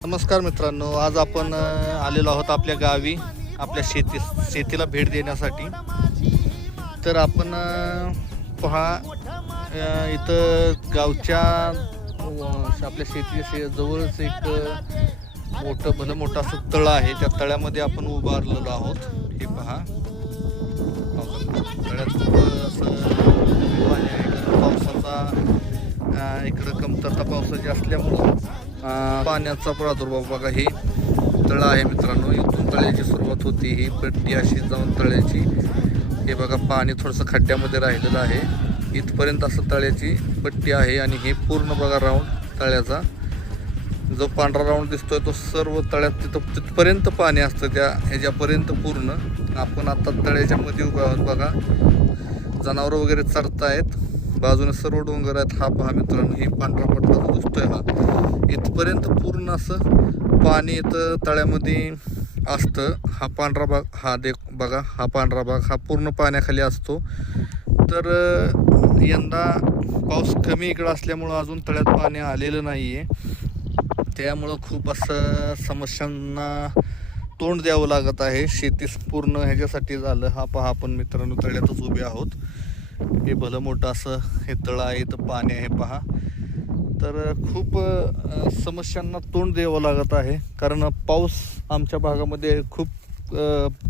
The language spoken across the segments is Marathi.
नमस्कार मित्रांनो, आज आपण आलेलो आहोत आपल्या गावी आपल्या शेतीला भेट देण्यासाठी। तर आपण पहा इथं गावच्या आपल्या शेतीच्या जवळच एक भलं मोठं असं तळ आहे। त्या तळ्यामध्ये आपण उभारलेलो आहोत। हे पहा, तळ्यात असं पाणी आहे। पावसाचा इकडं कमतरता पावसाची असल्यामुळं पाण्याचा प्रादुर्भाव बघा। हे तळ आहे मित्रांनो, इथून तळ्याची सुरुवात होती। ही पट्टी अशी जाऊन तळ्याची, हे बघा पाणी थोडंसं खड्ड्यामध्ये राहिलेलं आहे। इथपर्यंत असं तळ्याची पट्टी आहे आणि हे पूर्ण बघा राऊंड तळ्याचा जो पांढरा राऊंड दिसतोय तो सर्व तळ्यात तिथपर्यंत पाणी असतं, त्या ह्याच्यापर्यंत पूर्ण। आपण आता तळ्याच्या मध्ये उभे आहोत बघा, जनावर वगैरे चरतायत, बाजूने सर्व डोंगर आहेत। हा पहा मित्रांनो, ही पांढरा पट्टा जो दिसतोय हा इथपर्यंत पूर्ण असं पाणी इथं तळ्यामध्ये असतं। हा पांढरा भाग हा बघा, हा पांढरा भाग हा पूर्ण पाण्याखाली असतो। तर यंदा पाऊस कमी इकडं असल्यामुळं अजून तळ्यात पाणी आलेलं नाही आहे, त्यामुळं खूप असं समस्यांना तोंड द्यावं लागत आहे। शेतीस पूर्ण ह्याच्यासाठी झालं। हा पहा, आपण मित्रांनो तळ्यातच उभे आहोत। हे भलं मोठं असं हे तळं आहे, इथं पाणी आहे पहा। तर खूप समस्यांना तोंड द्यावं लागत आहे, कारण पाऊस आमच्या भागामध्ये खूप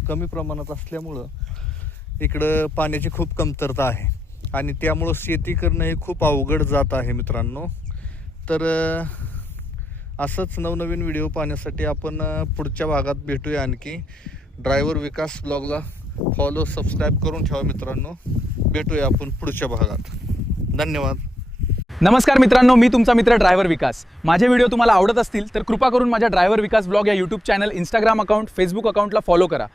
कमी प्रमाणात असल्यामुळं इकडं पाण्याची खूप कमतरता आहे आणि त्यामुळं शेती करणं हे खूप अवघड जात आहे मित्रांनो। तर असंच नवनवीन व्हिडिओ पाहण्यासाठी आपण पुढच्या भागात भेटूया। आणखी ड्रायव्हर विकास ब्लॉगला फॉलो सबस्क्राईब करून ठेवा मित्रांनो। भेटूया आपण पुढच्या भागात। धन्यवाद। नमस्कार मित्रांनो, मी तुमचा मित्र ड्रायव्हर विकास। माझे व्हिडिओ तुम्हाला आवडत असतील तर कृपा करून माझ्या ड्रायव्हर विकास ब्लॉग या YouTube channel, Instagram account, Facebook अकाउंटला फॉलो करा।